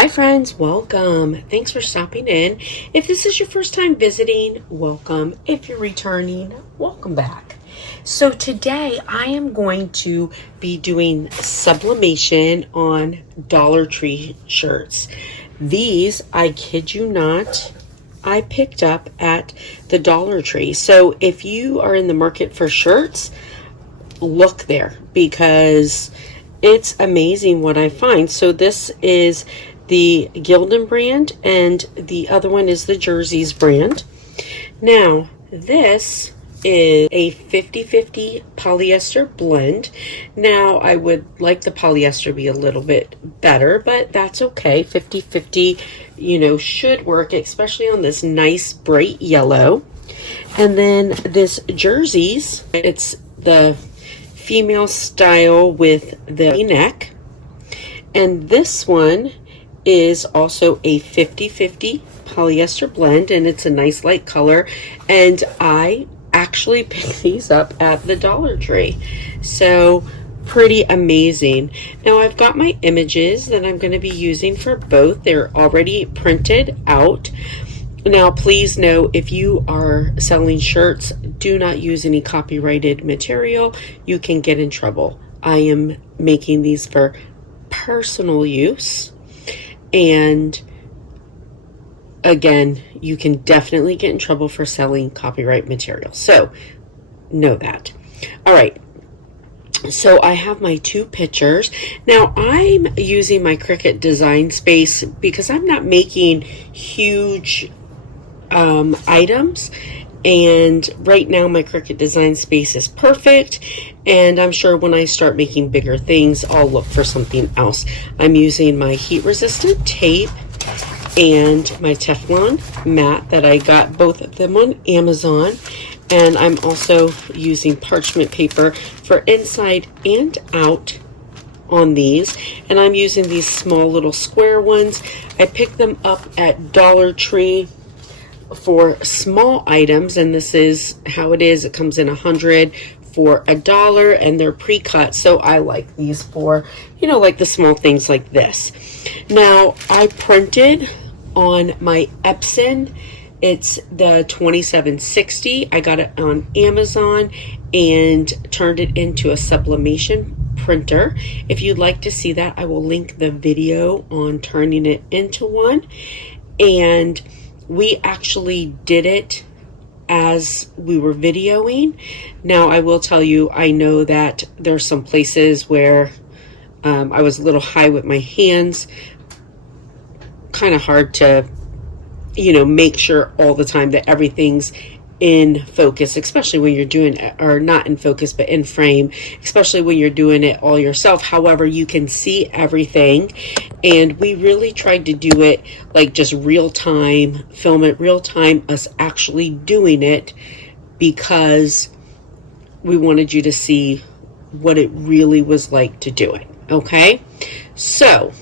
Hi friends, welcome. Thanks for stopping in. If this is your first time visiting, welcome. If you're returning, welcome back. So today I am going to be doing sublimation on Dollar Tree shirts. These, I kid you not, I picked up at the Dollar Tree. So if you are in the market for shirts, look there because it's amazing what I find. So this is the Gildan brand and the other one is the Jerseys brand. Now this is a 50-50 polyester blend. Now I would like the polyester to be a little bit better, but that's okay. 50-50, should work, especially on this nice bright yellow. And then this Jerseys, it's the female style with the V-neck, and this one is also a 50-50 polyester blend, and it's a nice light color, and I actually picked these up at the Dollar Tree, so pretty amazing. Now I've got my images that I'm going to be using for both. They're already printed out. Now, please know, if you are selling shirts, do not use any copyrighted material. You can get in trouble. I am making these for personal use. And again, you can definitely get in trouble for selling copyright material. So, know that. All right. So I have my two pictures. Now I'm using my Cricut design space because I'm not making huge items, and right now my Cricut design space is perfect, and I'm sure when I start making bigger things I'll look for something else. I'm using my heat resistant tape and my Teflon mat that I got both of them on Amazon, and I'm also using parchment paper for inside and out on these, and I'm using these small little square ones. I picked them up at Dollar Tree for small items, and this is how it is. It comes in 100 for $1, and they're pre-cut, so I like these for, like the small things like this. Now I printed on my Epson. It's the 2760. I got it on Amazon and turned it into a sublimation printer. If you'd like to see that, I will link the video on turning it into one. And we actually did it as we were videoing. Now I will tell you, I know that there's some places where I was a little high with my hands, kind of hard to make sure all the time that everything's in focus, especially when you're doing it, or not in focus but in frame, especially when you're doing it all yourself. However, you can see everything, and we really tried to do it like just real time, film it real time, us actually doing it, because we wanted you to see what it really was like to do it. Okay, so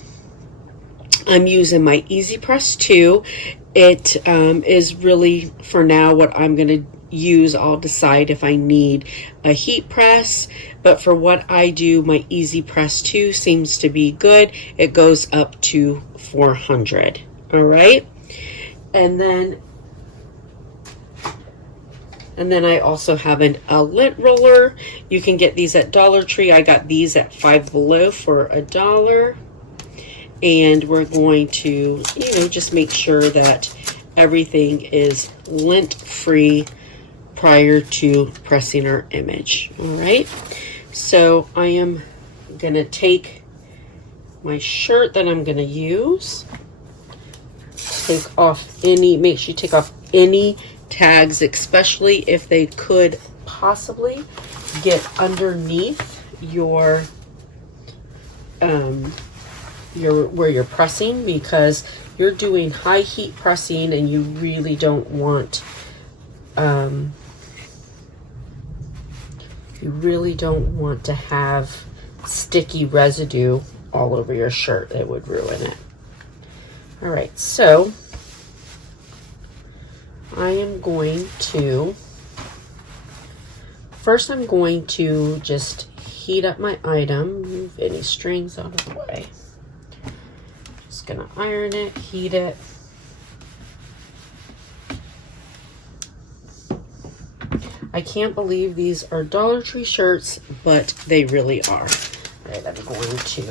I'm using my Easy Press 2. It is really, for now, what I'm going to use. I'll decide if I need a heat press, but for what I do, my Easy Press 2 seems to be good. It goes up to 400. All right, and then I also have a lint roller. You can get these at Dollar Tree. I got these at Five Below for $1. And we're going to, just make sure that everything is lint free prior to pressing our image. All right. So I am going to take my shirt that I'm going to use, make sure you take off any tags, especially if they could possibly get underneath your where you're pressing, because you're doing high heat pressing and you really don't want to have sticky residue all over your shirt. It would ruin it. All right, so I am going to first just heat up my item, move any strings out of the way. Just gonna iron it, heat it. I can't believe these are Dollar Tree shirts, but they really are. All right, I'm going to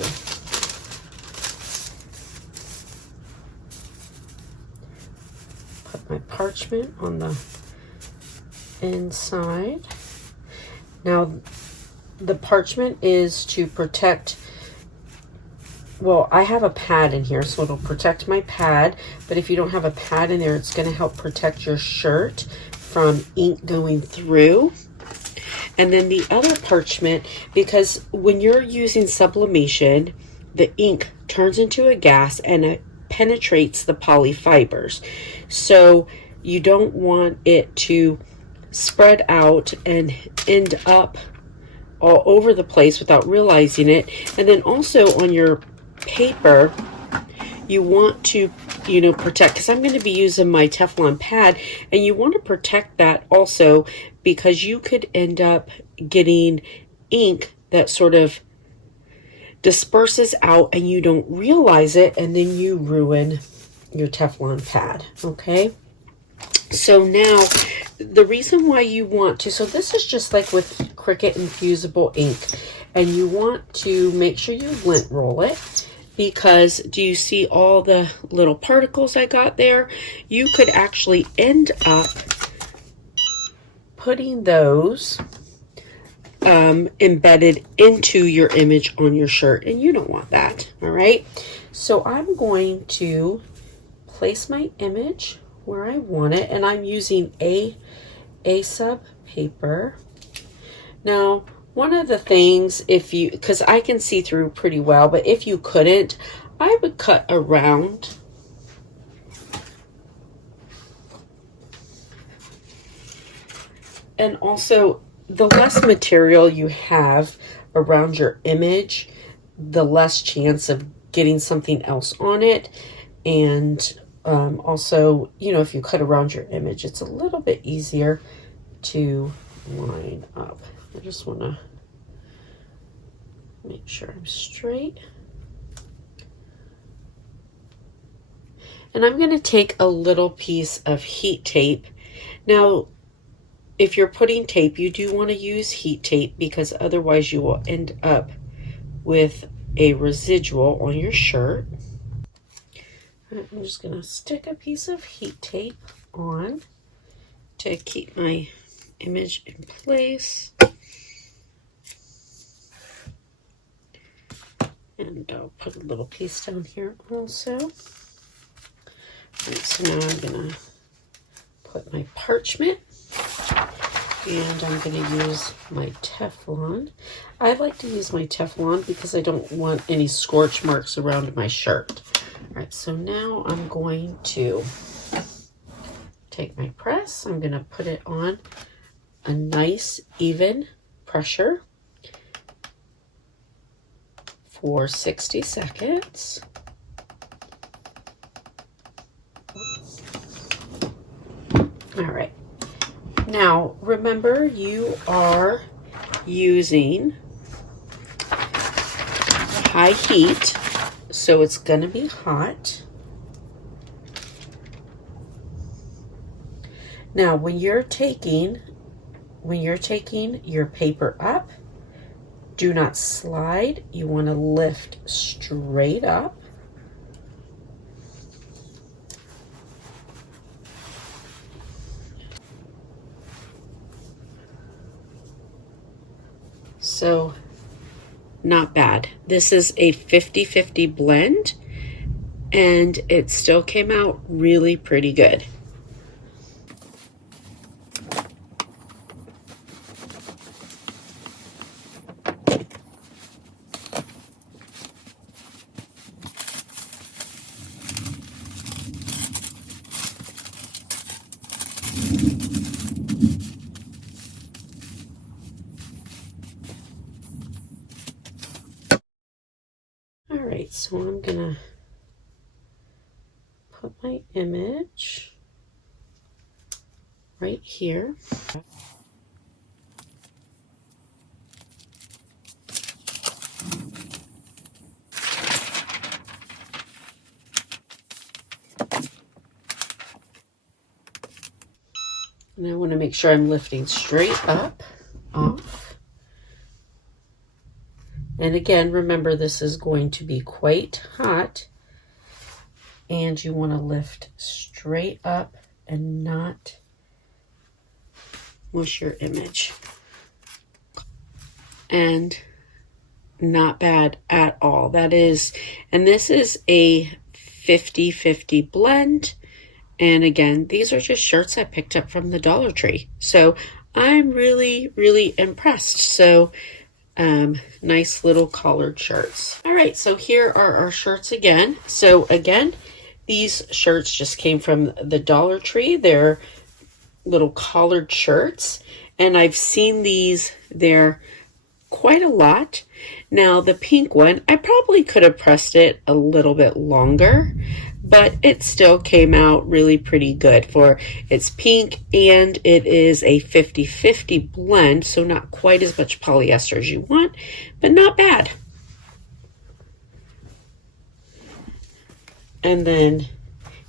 put my parchment on the inside. Now, the parchment is to protect, well, I have a pad in here, so it'll protect my pad, but if you don't have a pad in there, it's going to help protect your shirt from ink going through. And then the other parchment, because when you're using sublimation, the ink turns into a gas and it penetrates the poly fibers. So you don't want it to spread out and end up all over the place without realizing it. And then also on your paper, you want to, you know, protect, because I'm going to be using my Teflon pad, and you want to protect that also, because you could end up getting ink that sort of disperses out and you don't realize it, and then you ruin your Teflon pad. Okay, so now the reason why you want to, so this is just like with Cricut infusible ink, and you want to make sure you lint roll it, because do you see all the little particles I got there? You could actually end up putting those embedded into your image on your shirt, and you don't want that. All right, so I'm going to place my image where I want it, and I'm using a sub paper. Now, one of the things, if you, because I can see through pretty well, but if you couldn't, I would cut around. And also, the less material you have around your image, the less chance of getting something else on it. And also, you know, if you cut around your image, it's a little bit easier to line up. I just want to make sure I'm straight. And I'm going to take a little piece of heat tape. Now, if you're putting tape, you do want to use heat tape, because otherwise you will end up with a residual on your shirt. I'm just going to stick a piece of heat tape on to keep my image in place. And I'll put a little piece down here also. All right, so now I'm going to put my parchment, and I'm going to use my Teflon. I like to use my Teflon because I don't want any scorch marks around my shirt. All right, so now I'm going to take my press. I'm going to put it on a nice even pressure for 60 seconds. All right. Now, remember, you are using high heat, so it's going to be hot. Now, when you're taking your paper up, do not slide. You want to lift straight up. So, not bad. This is a 50-50 blend, and it still came out really pretty good. All right, so I'm gonna put my image right here. And I want to make sure I'm lifting straight up, off. And again, remember this is going to be quite hot. And you want to lift straight up and not mush your image. And not bad at all. That is, and this is a 50-50 blend. And again, these are just shirts I picked up from the Dollar Tree. So I'm really, really impressed. So nice little collared shirts. All right, so here are our shirts again. So again, these shirts just came from the Dollar Tree. They're little collared shirts. And I've seen these there quite a lot. Now the pink one, I probably could have pressed it a little bit longer, but it still came out really pretty good for it's pink and it is a 50-50 blend, so not quite as much polyester as you want, but not bad. And then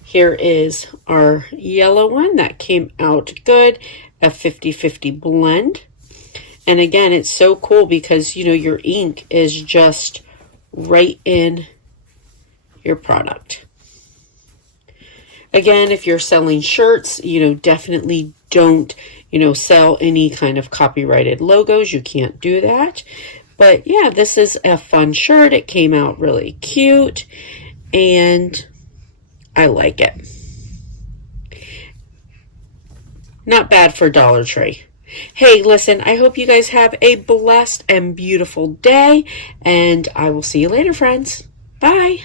here is our yellow one that came out good, a 50-50 blend. And again, it's so cool because, you know, your ink is just right in your product. Again, if you're selling shirts, you know, definitely don't, you know, sell any kind of copyrighted logos. You can't do that. But yeah, this is a fun shirt. It came out really cute and I like it. Not bad for Dollar Tree. Hey, listen, I hope you guys have a blessed and beautiful day, and I will see you later, friends. Bye.